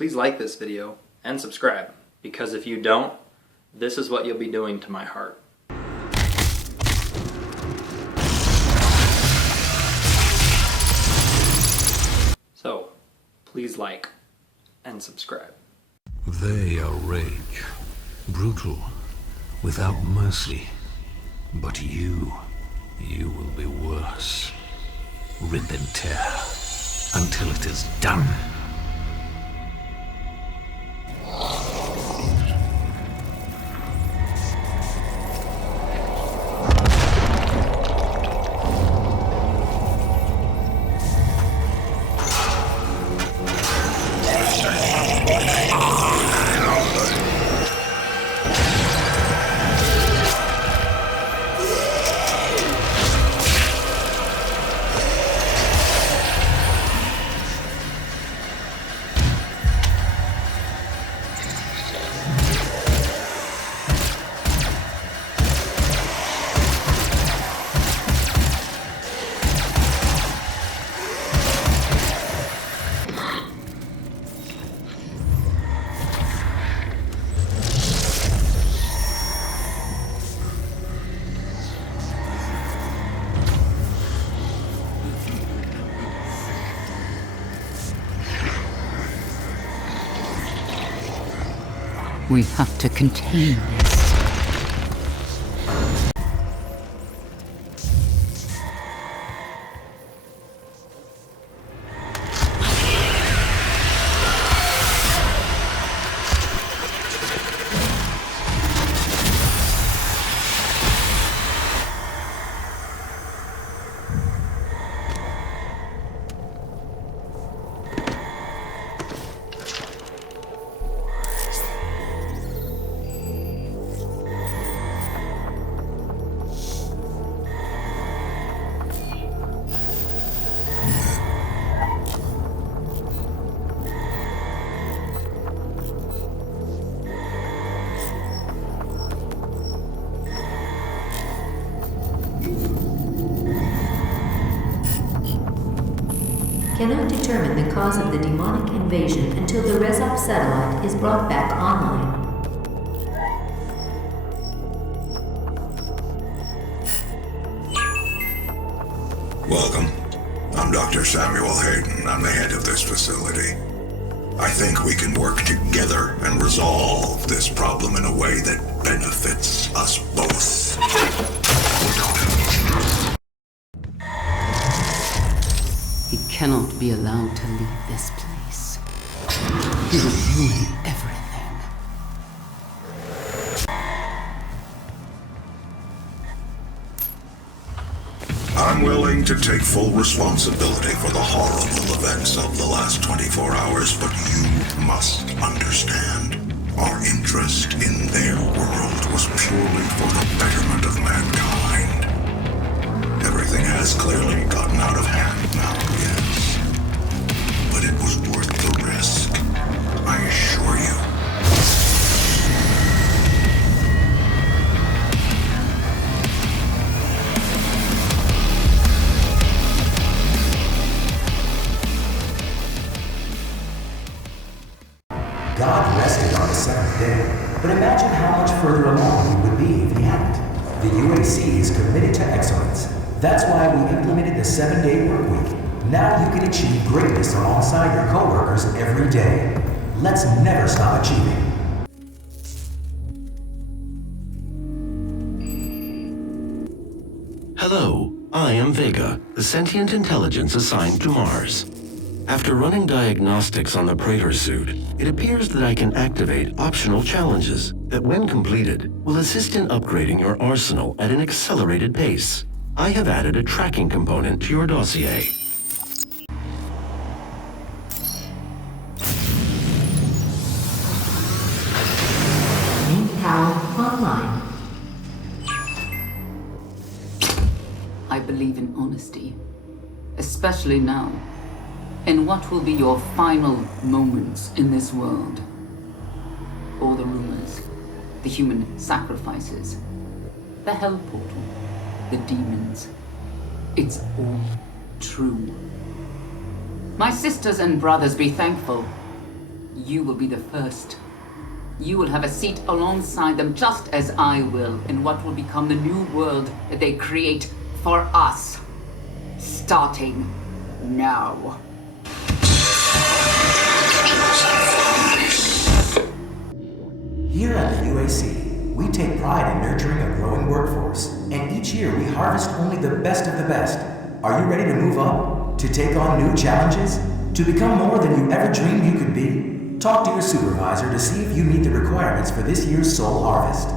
please like this video and subscribe, because if you don't, this is what you'll be doing to my heart. So, please like and subscribe. They are rage, brutal, without mercy. But you will be worse. Rip and tear until it is done. We have to contain this. Cannot determine the cause of the demonic invasion until the Resop satellite is brought back online. Welcome. I'm Dr. Samuel Hayden. I'm the head of this facility. I think we can work together and resolve this problem in a way that benefits us both. He cannot be allowed to leave this place. He will ruin everything. I'm willing to take full responsibility for the horrible events of the last 24 hours, but you must understand. Our interest in their world was purely for the betterment of mankind. Everything has clearly gotten out of hand now, yes. But it was worth the risk, I assure you. God rested on the seventh day, but imagine how much further along he would be if he hadn't. The UAC is committed to excellence. That's why we implemented the 7-day work week. Now you can achieve greatness alongside your coworkers every day. Let's never stop achieving. Hello, I am Vega, the sentient intelligence assigned to Mars. After running diagnostics on the Praetor suit, it appears that I can activate optional challenges that, when completed, will assist in upgrading your arsenal at an accelerated pace. I have added a tracking component to your dossier. Main power online. I believe in honesty, especially now, in what will be your final moments in this world. All the rumors, the human sacrifices, the hell portal, the demons. It's all true. My sisters and brothers, be thankful. you will be the first. You will have a seat alongside them, just as I will, in what will become the new world that they create for us. Starting now. Here at the UAC, we take pride in nurturing a growing workforce, and each year we harvest only the best of the best. Are you ready to move up? To take on new challenges? To become more than you ever dreamed you could be? Talk to your supervisor to see if you meet the requirements for this year's Soul Harvest.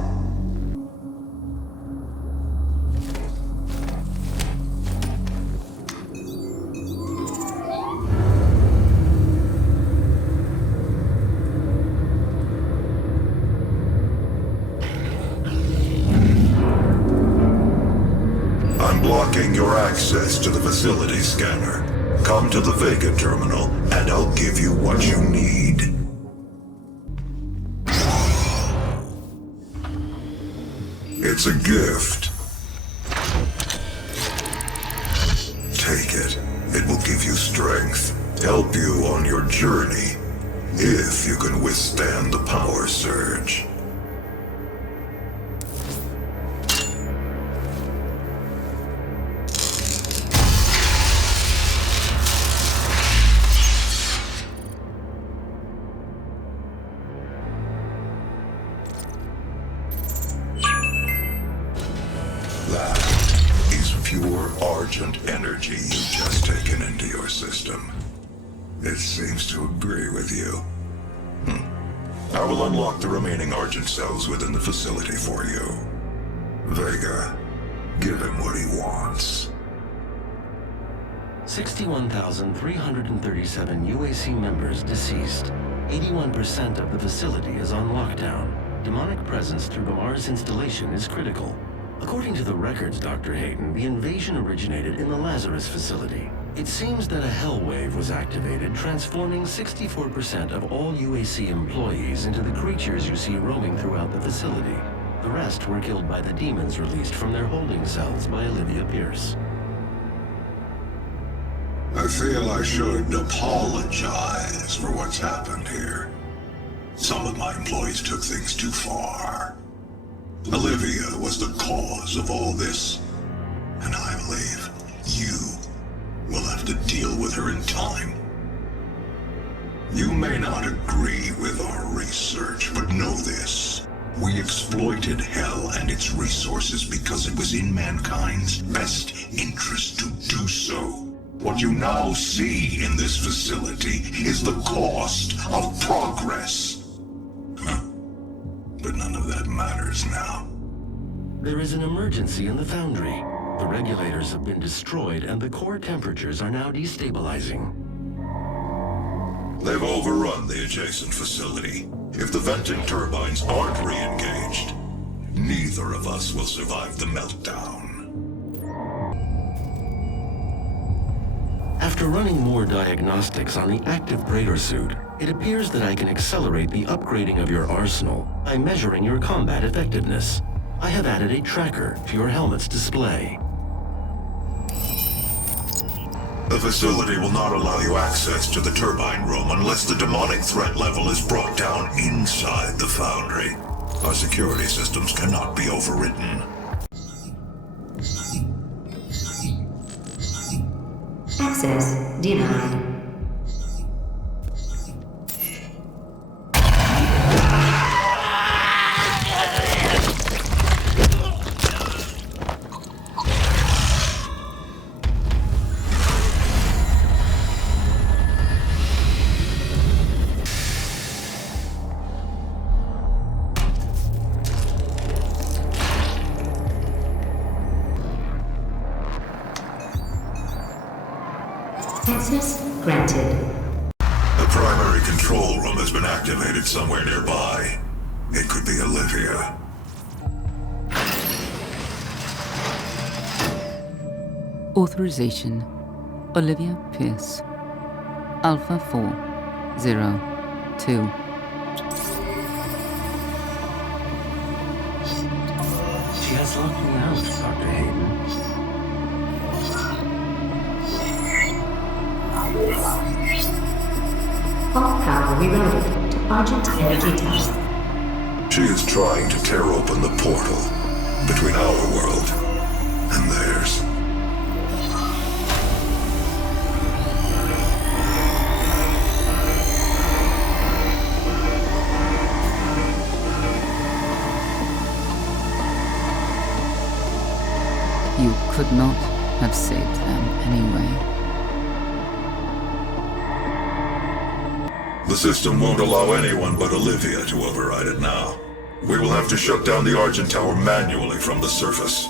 I'm blocking your access to the facility scanner. Come to the Vega terminal, and I'll give you what you need. It's a gift. Take it. It will give you strength, help you on your journey, if you can withstand the power surge. That is pure Argent energy you've just taken into your system. It seems to agree with you. I will unlock the remaining Argent cells within the facility for you. Vega, give him what he wants. 61,337 UAC members deceased. 81% of the facility is on lockdown. Demonic presence through the Mars installation is critical. According to the records, Dr. Hayden, the invasion originated in the Lazarus facility. It seems that a hell wave was activated, transforming 64% of all UAC employees into the creatures you see roaming throughout the facility. The rest were killed by the demons released from their holding cells by Olivia Pierce. I feel I should apologize for what's happened here. Some of my employees took things too far. Olivia was the cause of all this, and I believe you will have to deal with her in time. You may not agree with our research, but know this. We exploited Hell and its resources because it was in mankind's best interest to do so. What you now see in this facility is the cost of progress. But none of that matters now. There is an emergency in the foundry. The regulators have been destroyed and the core temperatures are now destabilizing. They've overrun the adjacent facility. If the venting turbines aren't re-engaged, neither of us will survive the meltdown. After running more diagnostics on the active Praetor suit, it appears that I can accelerate the upgrading of your arsenal by measuring your combat effectiveness. I have added a tracker to your helmet's display. The facility will not allow you access to the turbine room unless the demonic threat level is brought down inside the foundry. Our security systems cannot be overridden. Access denied. Access granted. The primary control room has been activated somewhere nearby. It could be Olivia. Authorization. Olivia Pierce. Alpha 402. She has locked me out, Dr. Hayden. All power rerouted to Argent Energy Tower. She is trying to tear open the portal between our world and theirs. You could not have saved them anyway. The system won't allow anyone but Olivia to override it now. We will have to shut down the Argent Tower manually from the surface.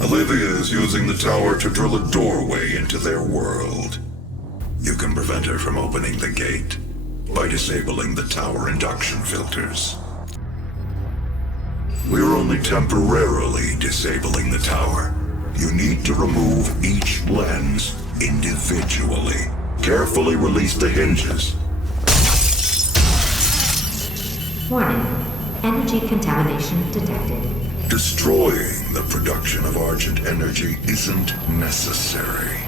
Olivia is using the tower to drill a doorway into their world. You can prevent her from opening the gate by disabling the tower induction filters. We're only temporarily disabling the tower. You need to remove each lens individually. Carefully release the hinges. Warning. Energy contamination detected. Destroying the production of Argent energy isn't necessary.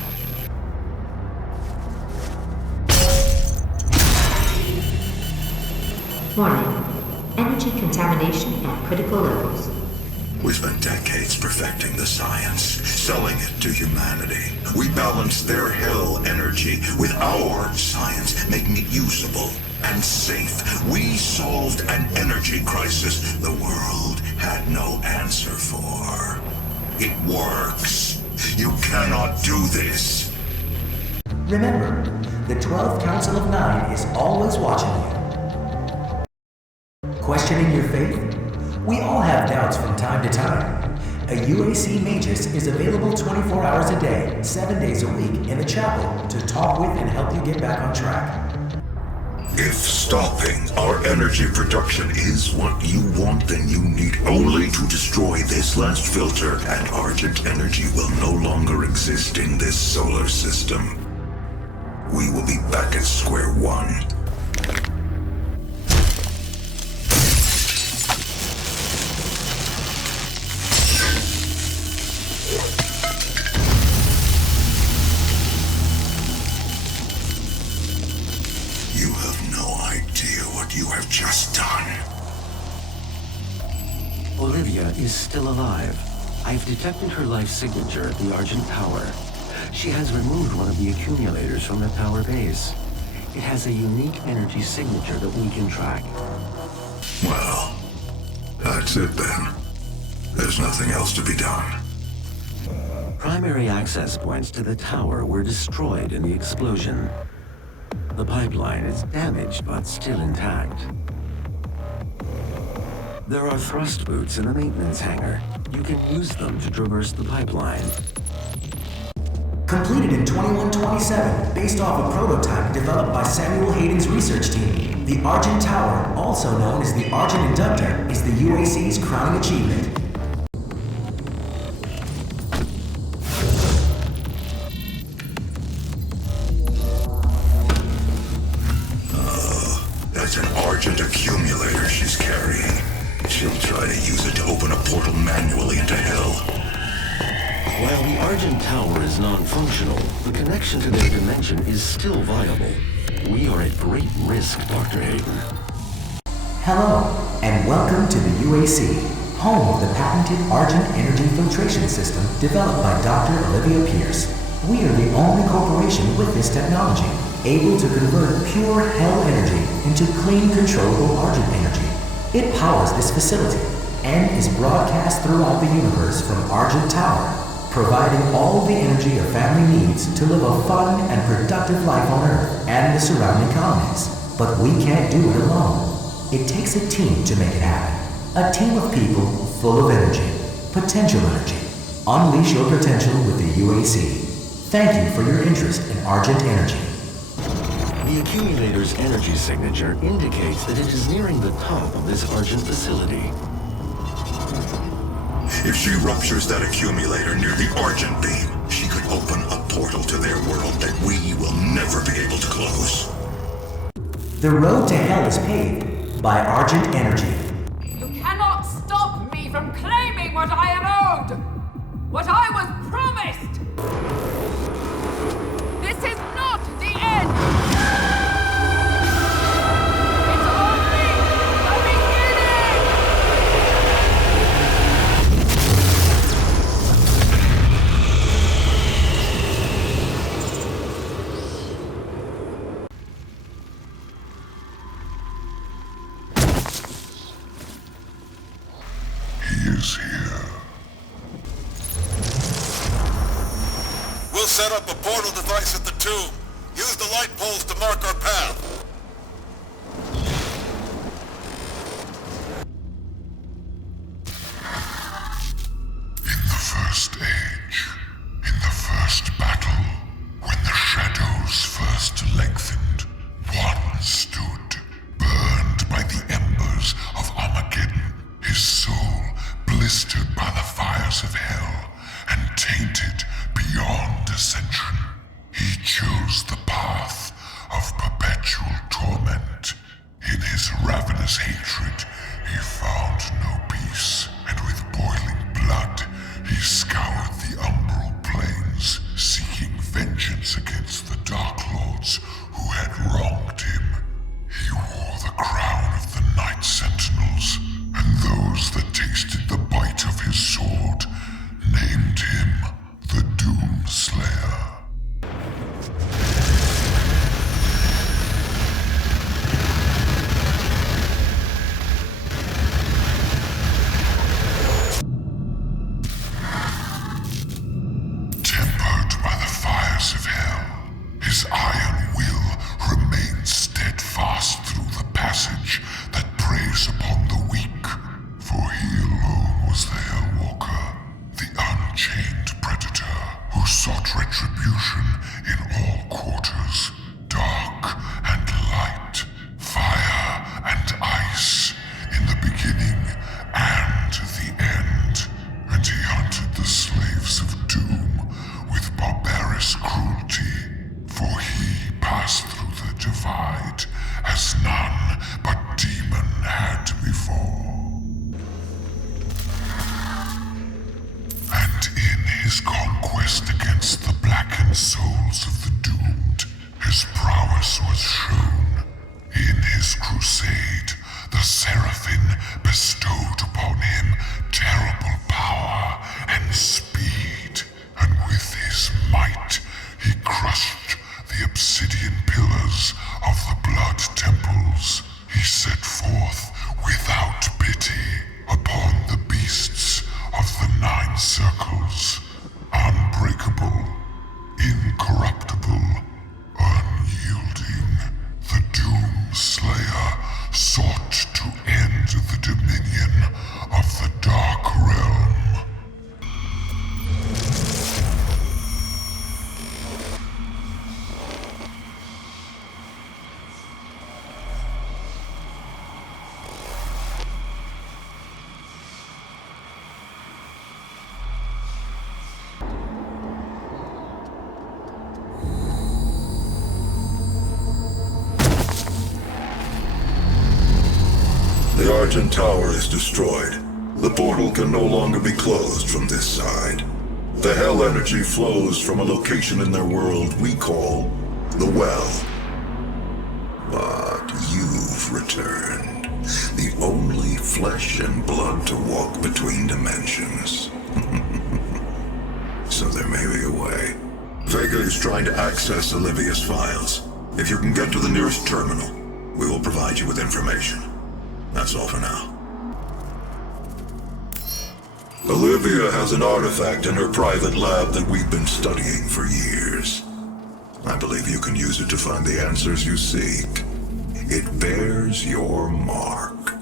Warning. Energy contamination at critical levels. We spent decades perfecting the science, selling it to humanity. We balanced their hell energy with our science, making it usable and safe. We solved an energy crisis the world had no answer for. It works. You cannot do this. Remember, the 12th Council of Nine is always watching you. Questioning your faith? We all have doubts from time to time. A UAC Magus is available 24 hours a day, 7 days a week in the chapel to talk with and help you get back on track. If stopping our energy production is what you want, then you need only to destroy this last filter, and Argent energy will no longer exist in this solar system. We will be back at square one. You have no idea what you have just done. Olivia is still alive. I've detected her life signature at the Argent Tower. She has removed one of the accumulators from the tower base. It has a unique energy signature that we can track. Well, that's it then. There's nothing else to be done. Primary access points to the tower were destroyed in the explosion. The pipeline is damaged but still intact. There are thrust boots in the maintenance hangar. You can use them to traverse the pipeline. Completed in 2127, based off a prototype developed by Samuel Hayden's research team. The Argent Tower, also known as the Argent Inductor, is the UAC's crowning achievement. That's an Argent accumulator she's carrying. She'll try to use it to open a portal manually into hell. While the Argent Tower is non-functional, the connection to their dimension is still viable. We are at great risk, Dr. Hayden. Hello, and welcome to the UAC, home of the patented Argent Energy Filtration System developed by Dr. Olivia Pierce. We are the only corporation with this technology, able to convert pure hell energy into clean, controllable Argent energy. It powers this facility and is broadcast throughout the universe from Argent Tower, providing all the energy a family needs to live a fun and productive life on Earth and the surrounding colonies. But we can't do it alone. It takes a team to make it happen. A team of people full of energy, potential energy. Unleash your potential with the UAC. Thank you for your interest in Argent Energy. The accumulator's energy signature indicates that it is nearing the top of this Argent facility. If she ruptures that accumulator near the Argent beam, she could open a portal to their world that we will never be able to close. The road to hell is paved by Argent Energy. You cannot stop me from claiming what I am owed! What I was promised! This is not set up a portal device at the tomb. Use the light poles to mark our path. In the first age, in the first battle, when the shadows first lengthened, one stood, burned by the embers of Armageddon, his soul blistered by the fires of hell, and tainted beyond ascension. He chose the path of perpetual torment. In his ravenous hatred, he found no peace, and with boiling blood, he scoured the umbral plains, seeking vengeance against the Dark Lords who had wronged him. He wore the crown of the Night Sentinels, and those that tasted the bite of his sword named him the Doom Slayer. Tempered by the fires of hell, his iron will remains steadfast through the passage that preys upon the weak, for he alone was the Hellwalker, the unchained predator who sought retribution in all quarters, dark and light, fire and ice, in the beginning and the end, and he hunted the slaves of doom with barbarous cruelty, for he passed through the divide as none but demon had before. And in his conquest against the blackened souls of the doomed, his prowess was shown. In his crusade, the Seraphim bestowed upon him terrible power and speed, and with his might, he crushed the obsidian pillars of the blood temples. He set forth without pity upon the beasts of the 9 circles, unbreakable, incorruptible, unyielding. The Doom Slayer sought to end the dominion of the Dark Realm. The Argent Tower is destroyed. The portal can no longer be closed from this side. The hell energy flows from a location in their world we call the Well. But you've returned. The only flesh and blood to walk between dimensions. So there may be a way. Vega is trying to access Olivia's files. If you can get to the nearest terminal, we will provide you with information. That's all for now. Olivia has an artifact in her private lab that we've been studying for years. I believe you can use it to find the answers you seek. It bears your mark.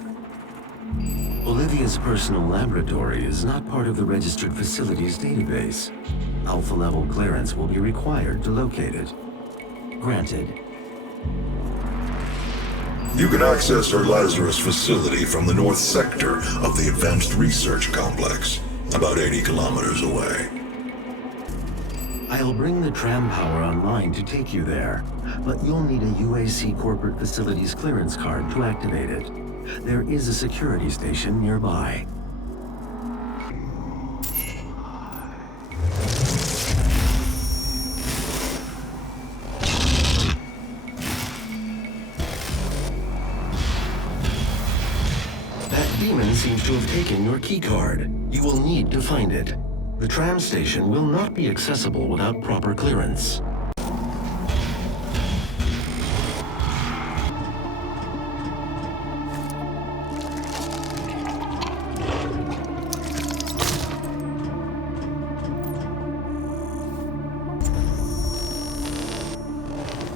Olivia's personal laboratory is not part of the registered facilities database. Alpha-level clearance will be required to locate it. Granted. You can access her Lazarus facility from the north sector of the Advanced Research Complex, about 80 kilometers away. I'll bring the tram power online to take you there, but you'll need a UAC corporate facilities clearance card to activate it. There is a security station nearby. Demon seems to have taken your keycard. You will need to find it. The tram station will not be accessible without proper clearance.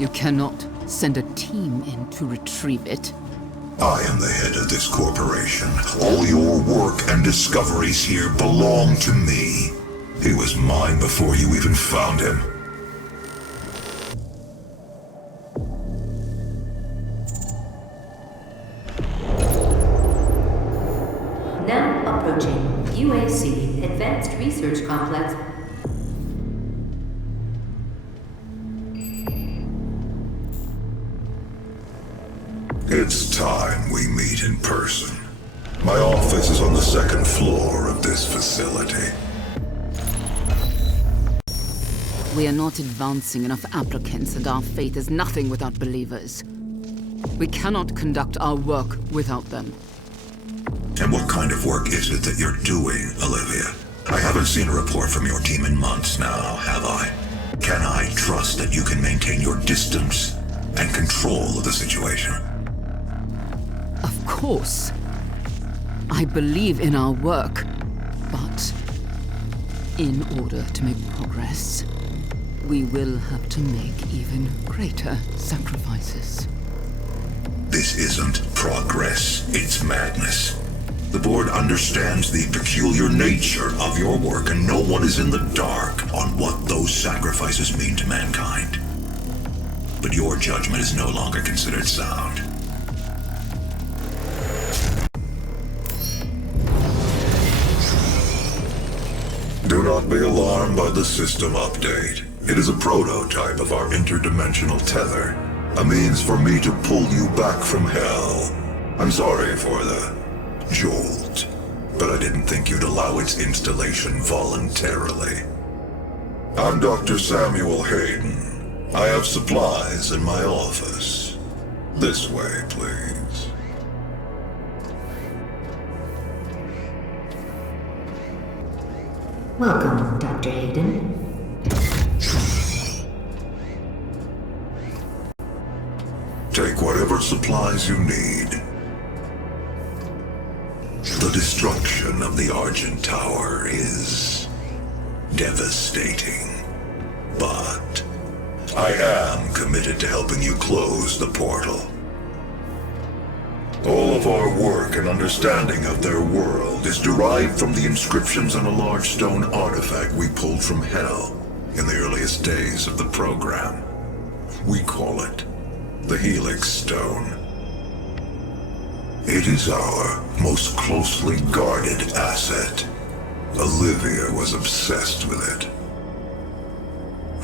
You cannot send a team in to retrieve it. I am the head of this corporation. All your work and discoveries here belong to me. He was mine before you even found him. Now approaching UAC Advanced Research Complex. It's time we meet in person. My office is on the second floor of this facility. We are not advancing enough applicants, and our faith is nothing without believers. We cannot conduct our work without them. And what kind of work is it that you're doing, Olivia? I haven't seen a report from your team in months now, have I? Can I trust that you can maintain your distance and control of the situation? Of course. I believe in our work, but in order to make progress, we will have to make even greater sacrifices. This isn't progress, it's madness. The board understands the peculiar nature of your work, and no one is in the dark on what those sacrifices mean to mankind. But your judgment is no longer considered sound. Do not be alarmed by the system update. It is a prototype of our interdimensional tether, a means for me to pull you back from hell. I'm sorry for the jolt, but I didn't think you'd allow its installation voluntarily. I'm Dr. Samuel Hayden. I have supplies in my office. This way, please. Welcome, Dr. Hayden. Take whatever supplies you need. The destruction of the Argent Tower is devastating, but I am committed to helping you close the portal. All of our work and understanding of their world is derived from the inscriptions on a large stone artifact we pulled from Hell in the earliest days of the program. We call it the Helix Stone. It is our most closely guarded asset. Olivia was obsessed with it.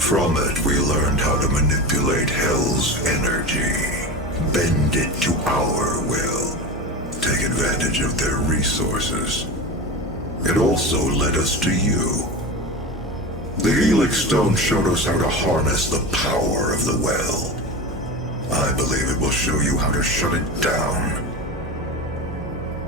From it, we learned how to manipulate Hell's energy, bend it to our will, take advantage of their resources. It also led us to you. The Helix Stone showed us how to harness the power of the well. I believe it will show you how to shut it down.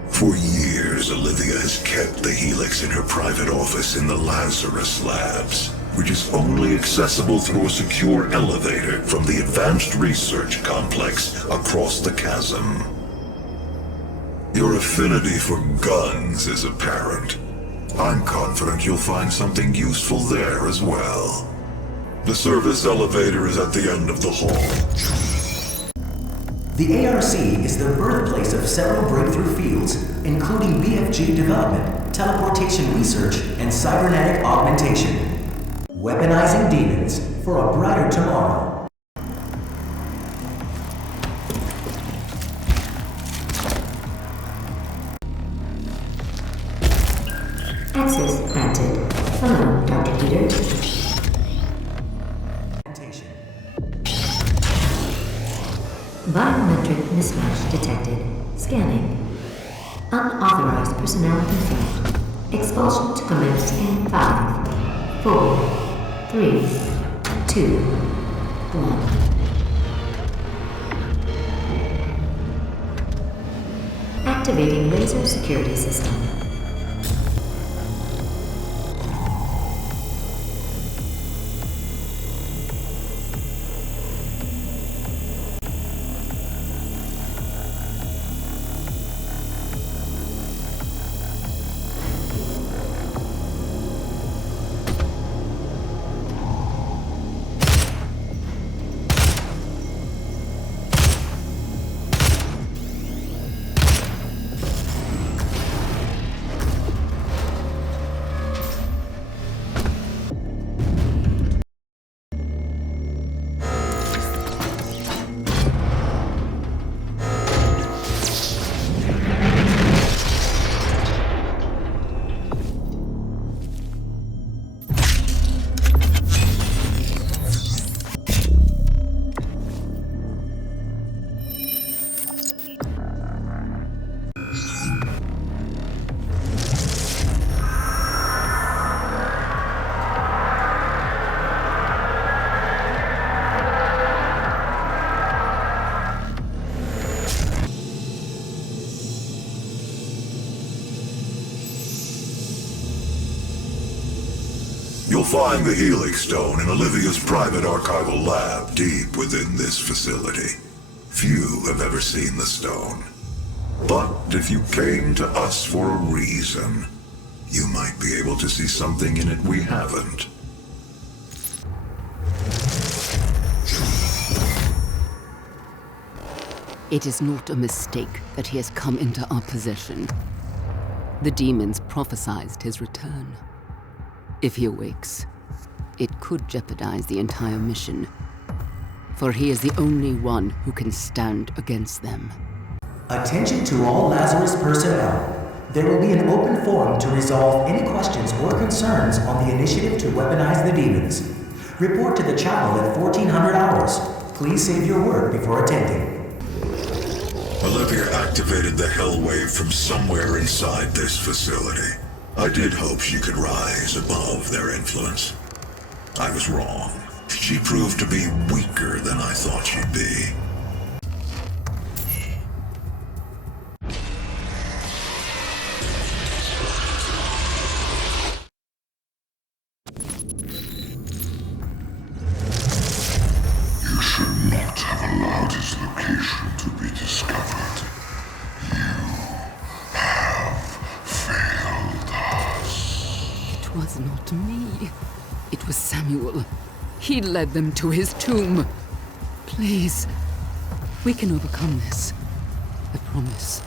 For years, Olivia has kept the Helix in her private office in the Lazarus Labs, which is only accessible through a secure elevator from the Advanced Research Complex across the chasm. Your affinity for guns is apparent. I'm confident you'll find something useful there as well. The service elevator is at the end of the hall. The ARC is the birthplace of several breakthrough fields, including BFG development, teleportation research, and cybernetic augmentation. Weaponizing demons for a brighter tomorrow. Access granted. Hello, Dr. Peter. Biometric mismatch detected. Scanning. Unauthorized personnel confirmed. Expulsion to commence in 5, 4, 3, 2, 1. Activating laser security system. You'll find the Helix Stone in Olivia's private archival lab deep within this facility. Few have ever seen the stone. But if you came to us for a reason, you might be able to see something in it we haven't. It is not a mistake that he has come into our possession. The demons prophesied his return. If he awakes, it could jeopardize the entire mission, for he is the only one who can stand against them. Attention to all Lazarus personnel. There will be an open forum to resolve any questions or concerns on the initiative to weaponize the demons. Report to the chapel at 1400 hours. Please save your word before attending. Olivia activated the Hell Wave from somewhere inside this facility. I did hope she could rise above their influence. I was wrong. She proved to be weaker than I thought she'd be. You should not have allowed his location to be discovered. You have failed us. It was not me. It was Samuel. He led them to his tomb. Please, we can overcome this. I promise.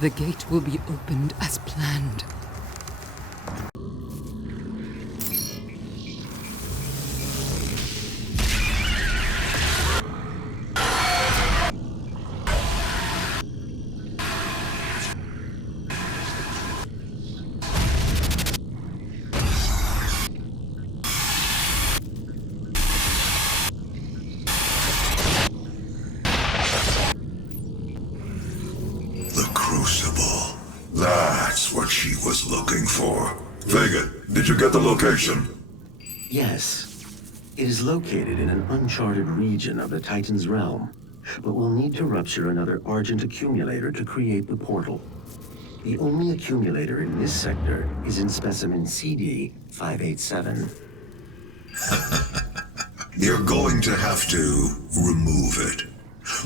The gate will be opened as planned. That's what she was looking for. Vega, did you get the location? Yes. It is located in an uncharted region of the Titan's realm, but we'll need to rupture another Argent accumulator to create the portal. The only accumulator in this sector is in specimen CD 587. You're going to have to remove it.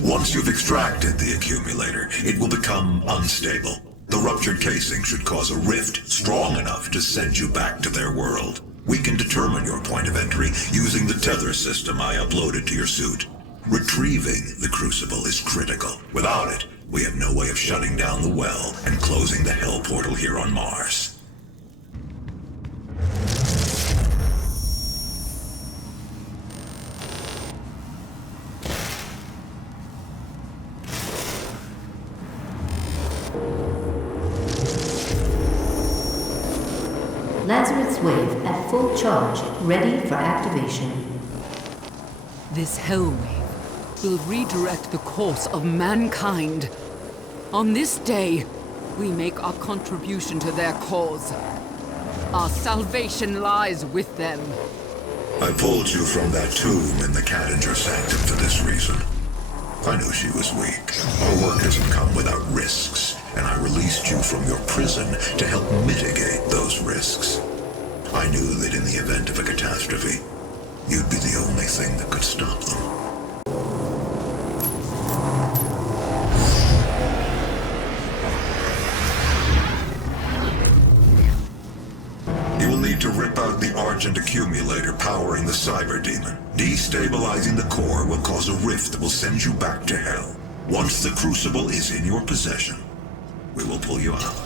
Once you've extracted the accumulator, it will become unstable. The ruptured casing should cause a rift strong enough to send you back to their world. We can determine your point of entry using the tether system I uploaded to your suit. Retrieving the crucible is critical. Without it, we have no way of shutting down the well and closing the hell portal here on Mars. Lazarus Wave at full charge, ready for activation. This hell wave will redirect the course of mankind. On this day, we make our contribution to their cause. Our salvation lies with them. I pulled you from that tomb in the Cadinger Sanctum for this reason. I knew she was weak. Our work hasn't come without risks, and I released you from your prison to help mitigate those risks. I knew that in the event of a catastrophe, you'd be the only thing that could stop them. You will need to rip out the Argent accumulator powering the Cyber Demon. Destabilizing the core will cause a rift that will send you back to hell. Once the Crucible is in your possession, we will pull you out.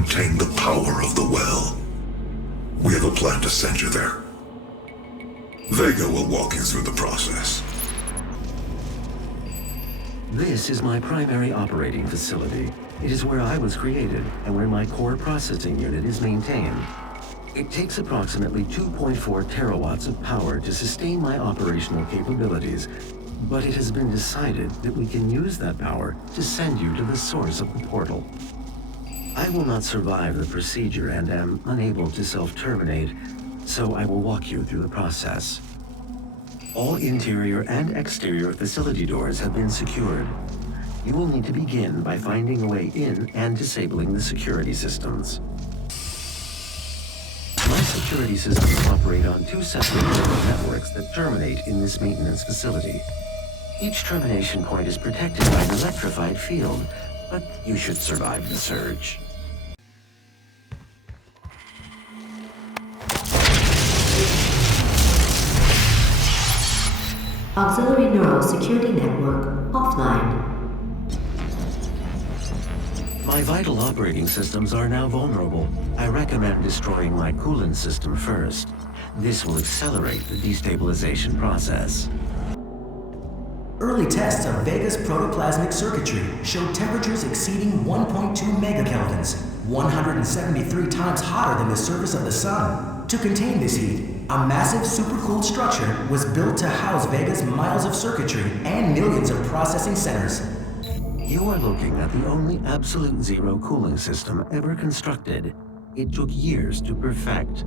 contain the power of the well. We have a plan to send you there. Vega will walk you through the process. This is my primary operating facility. It is where I was created and where my core processing unit is maintained. It takes approximately 2.4 terawatts of power to sustain my operational capabilities, but it has been decided that we can use that power to send you to the source of the portal. I will not survive the procedure and am unable to self-terminate, so I will walk you through the process. All interior and exterior facility doors have been secured. You will need to begin by finding a way in and disabling the security systems. My security systems operate on 2 separate neural networks that terminate in this maintenance facility. Each termination point is protected by an electrified field, but you should survive the surge. Auxiliary Neural Security Network offline. My vital operating systems are now vulnerable. I recommend destroying my coolant system first. This will accelerate the destabilization process. Early tests of Vega's protoplasmic circuitry showed temperatures exceeding 1.2 megakelvins, 173 times hotter than the surface of the sun. To contain this heat, a massive supercooled structure was built to house Vega's miles of circuitry and millions of processing centers. You are looking at the only absolute zero cooling system ever constructed. It took years to perfect.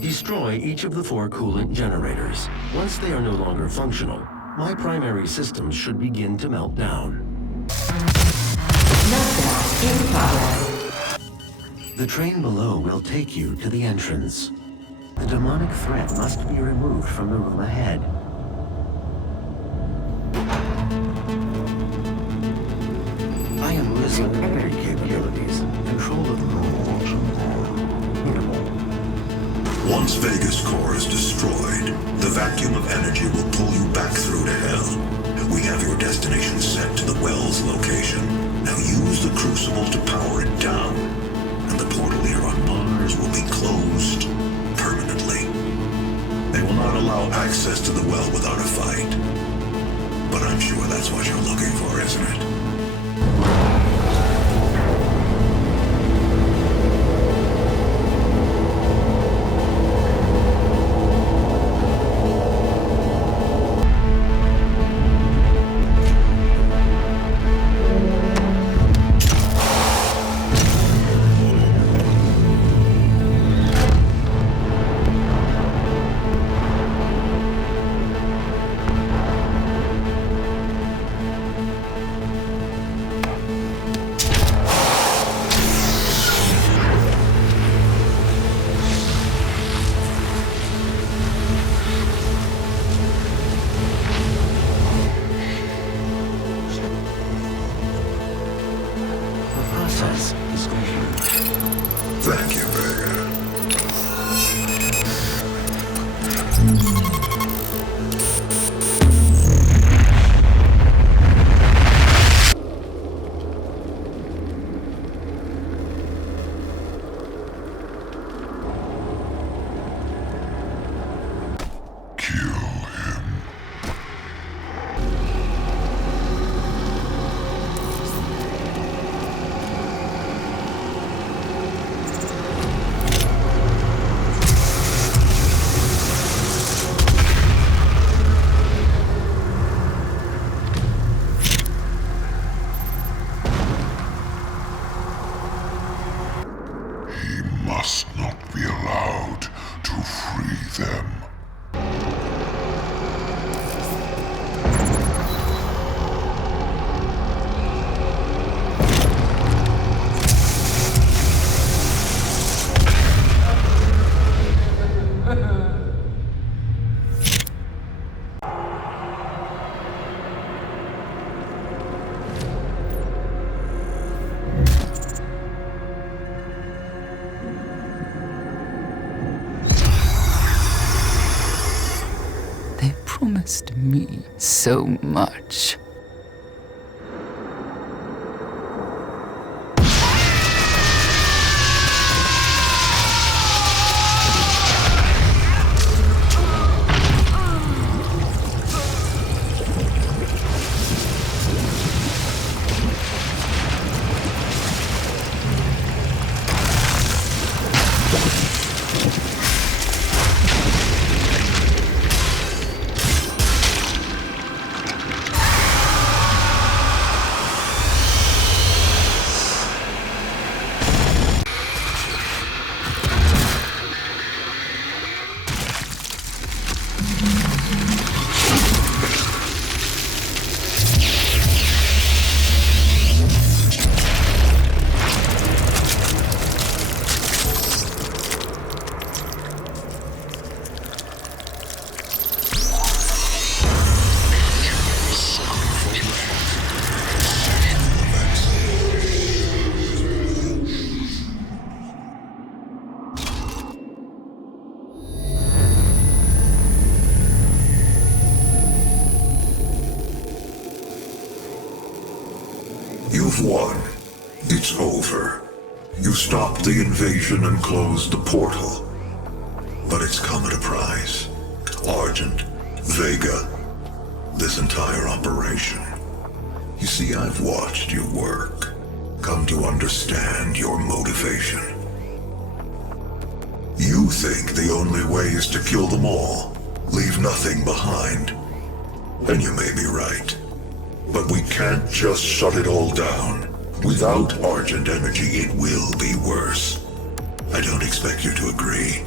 Destroy each of the 4 coolant generators. Once they are no longer functional, my primary systems should begin to melt down. Meltdown in progress. The train below will take you to the entrance. The demonic threat must be removed from the room ahead. I am losing memory capabilities. Control of the room. Minimal. Once Vega's core is destroyed, the vacuum of energy will pull you back through to hell. We have your destination set to the well's location. Now use the crucible to power it down, and the portal here on Mars will be closed permanently. They will not allow access to the well without a fight. But I'm sure that's what you're looking for, isn't it? Thank you, Vega. Must not be allowed to free them. Promised me so much. You've won. It's over. You stopped the invasion and closed the portal. But it's come at a price. Argent, Vega, this entire operation. You see, I've watched you work. Come to understand your motivation. You think the only way is to kill them all, leave nothing behind. And you may be right. But we can't just shut it all down. Without Argent energy, it will be worse. I don't expect you to agree.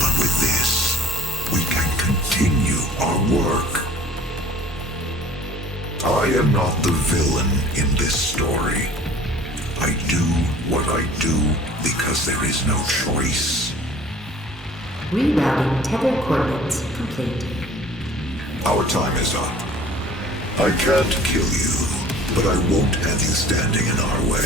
But with this, we can continue our work. I am not the villain in this story. I do what I do because there is no choice. Rerouting tether coordinates complete. Our time is up. I can't kill you, but I won't have you standing in our way.